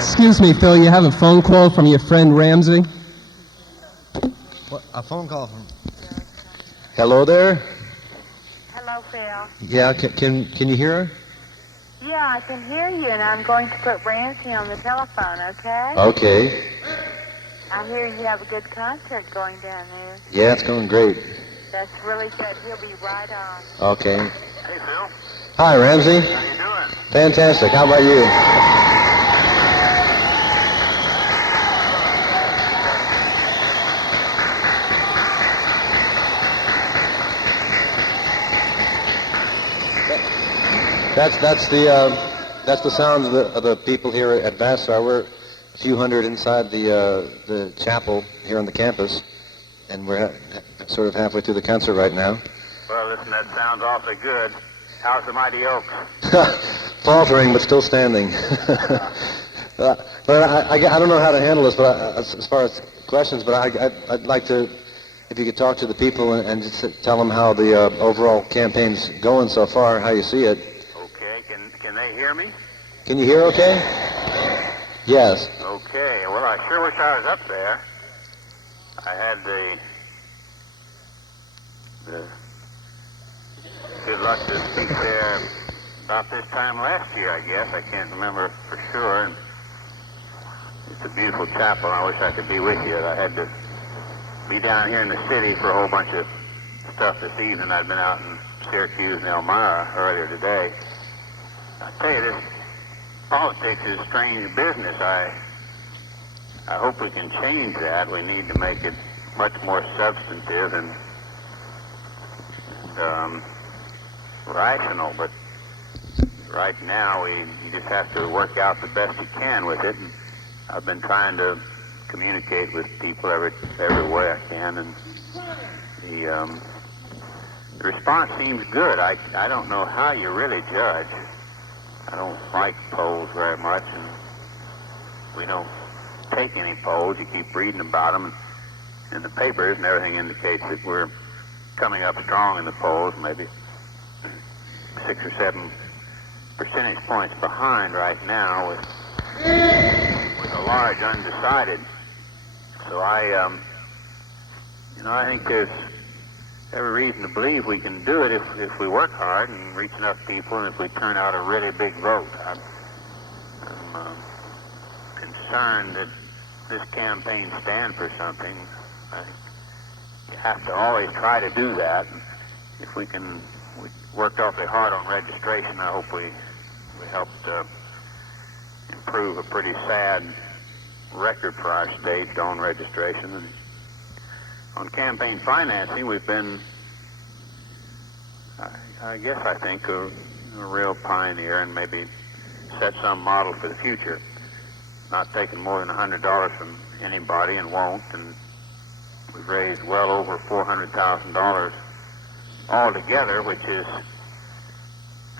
Excuse me, Phil, you have a phone call from your friend Ramsey? What, a phone call from... Hello there? Hello, Phil. Yeah, can you hear her? Yeah, I can hear you, and I'm going to put Ramsey on the telephone, okay? Okay. I hear you have a good concert going down there. Yeah, it's going great. That's really good. He'll be right on. Okay. Hey, Phil. Hi, Ramsey. How you doing? Fantastic. How about you? That's the sound of the people here at Vassar. We're a few hundred inside the chapel here on the campus, and we're sort of halfway through the concert right now. Well, listen, that sounds awfully good. How's the Mighty Oaks? Faltering, but still standing. But I don't know how to handle this, but as far as questions, but I'd like to, if you could talk to the people and just tell them how the overall campaign's going so far, how you see it. Okay, can they hear me? Can you hear okay? Yes. Okay, well, I sure wish I was up there. I had the good luck to speak there about this time last year, I guess. I can't remember for sure. And it's a beautiful chapel, and I wish I could be with you. I had to be down here in the city for a whole bunch of stuff this evening. I'd been out in Syracuse and Elmira earlier today. I tell you, this politics is strange business. I hope we can change that. We need to make it much more substantive and rational. But right now, you just have to work out the best you can with it. And I've been trying to communicate with people every way I can, and the response seems good. I don't know how you really judge. I don't like polls very much, and we don't take any polls. You keep reading about them in the papers, and everything indicates that we're coming up strong in the polls, maybe 6 or 7 percentage points behind right now with a large undecided. So I think there's every reason to believe we can do it if we work hard and reach enough people, and if we turn out a really big vote. I'm concerned that this campaign stand for something. I think you have to always try to do that. If we worked awfully hard on registration. I hope we helped improve a pretty sad record for our state on registration. And on campaign financing, we've been, I think, a real pioneer, and maybe set some model for the future. Not taking more than $100 from anybody, and won't. And we've raised well over $400,000 altogether, which is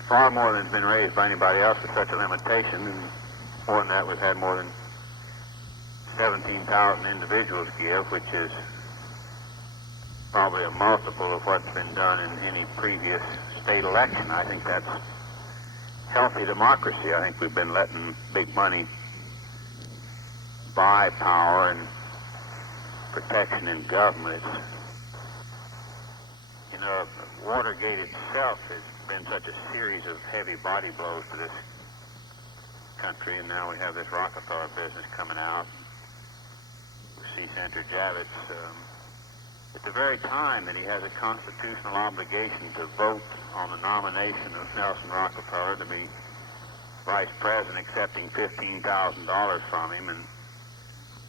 far more than has been raised by anybody else with such a limitation. And more than that, we've had more than 17,000 individuals give, which is probably a multiple of what's been done in any previous state election. I think that's healthy democracy. I think we've been letting big money buy power and protection in government. Watergate itself has been such a series of heavy body blows to this country, and now we have this Rockefeller business coming out. We see Senator Javits at the very time that he has a constitutional obligation to vote on the nomination of Nelson Rockefeller to be vice president, accepting $15,000 from him, and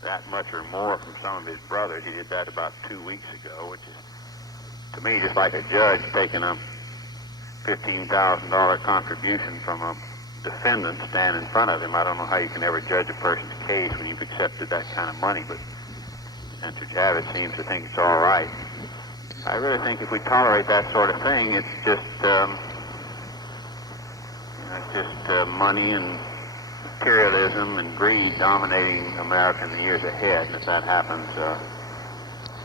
that much or more from some of his brothers. He did that about 2 weeks ago, which is, to me, just like a judge taking a $15,000 contribution from a defendant stand in front of him. I don't know how you can ever judge a person's case when you've accepted that kind of money, but Senator Javits seems to think it's all right. I really think if we tolerate that sort of thing, it's just money and materialism and greed dominating America in the years ahead. And if that happens,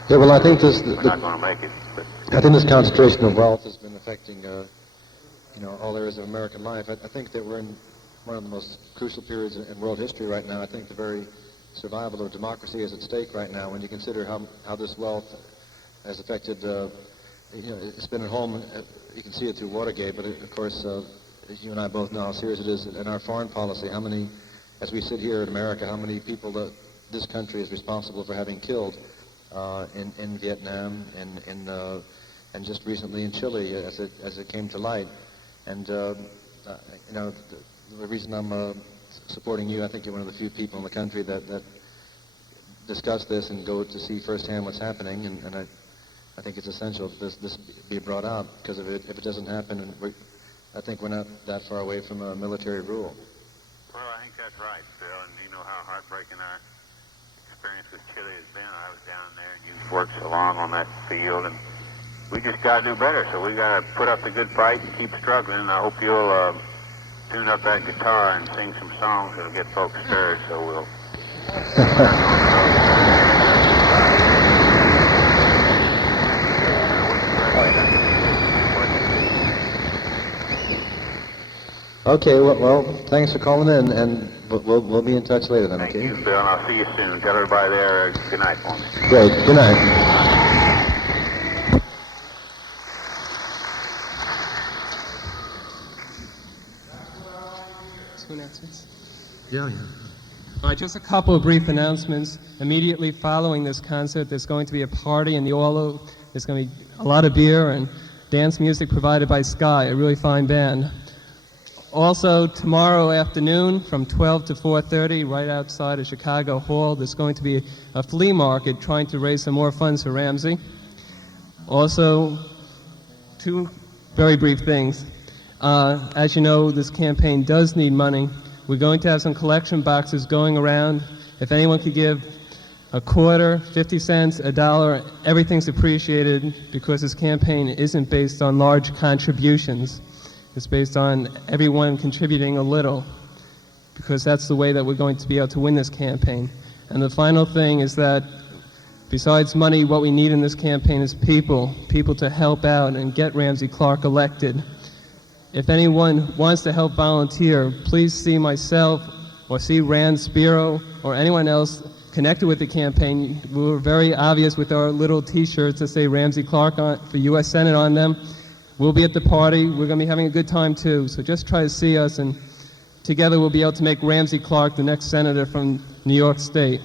Yeah, well, I think we're not going to make it. But I think this concentration of wealth has been affecting, all areas of American life. I think that we're in one of the most crucial periods in world history right now. I think the very survival of democracy is at stake right now when you consider how this wealth has affected, it's been at home, you can see it through Watergate, but of course, as you and I both know how serious it is in our foreign policy. How many, as we sit here in America, how many people this country is responsible for having killed in Vietnam and just recently in Chile as it came to light. And the reason I'm supporting you, I think you're one of the few people in the country that discuss this and go to see firsthand what's happening, and I think it's essential that this be brought out, because if it doesn't happen, and I think we're not that far away from a military rule. Well, I think that's right, Phil, and you know how heartbreaking our experience with Chile has been. I was down there, and you've worked so long on that field, and we just got to do better. So we got to put up the good fight and keep struggling. And I hope you'll tune up that guitar and sing some songs that'll get folks stirred. So we'll. Okay, well, thanks for calling in, and we'll be in touch later then, okay? Thank you, Phil, and I'll see you soon. Tell everybody there good night for me. Great, good night. Yeah. All right, just a couple of brief announcements. Immediately following this concert, there's going to be a party in the Orlo. There's going to be a lot of beer and dance music provided by Sky, a really fine band. Also, tomorrow afternoon from 12 to 4:30, right outside of Chicago Hall, there's going to be a flea market trying to raise some more funds for Ramsey. Also, two very brief things. As you know, this campaign does need money. We're going to have some collection boxes going around. If anyone could give a quarter, 50 cents, $1, everything's appreciated, because this campaign isn't based on large contributions. It's based on everyone contributing a little, because that's the way that we're going to be able to win this campaign. And the final thing is that besides money, what we need in this campaign is people to help out and get Ramsey Clark elected. If anyone wants to help volunteer, please see myself or see Rand Spiro or anyone else connected with the campaign. We were very obvious with our little T-shirts that say Ramsey Clark for U.S. Senate on them. We'll be at the party. We're going to be having a good time too. So just try to see us, and together we'll be able to make Ramsey Clark the next senator from New York State.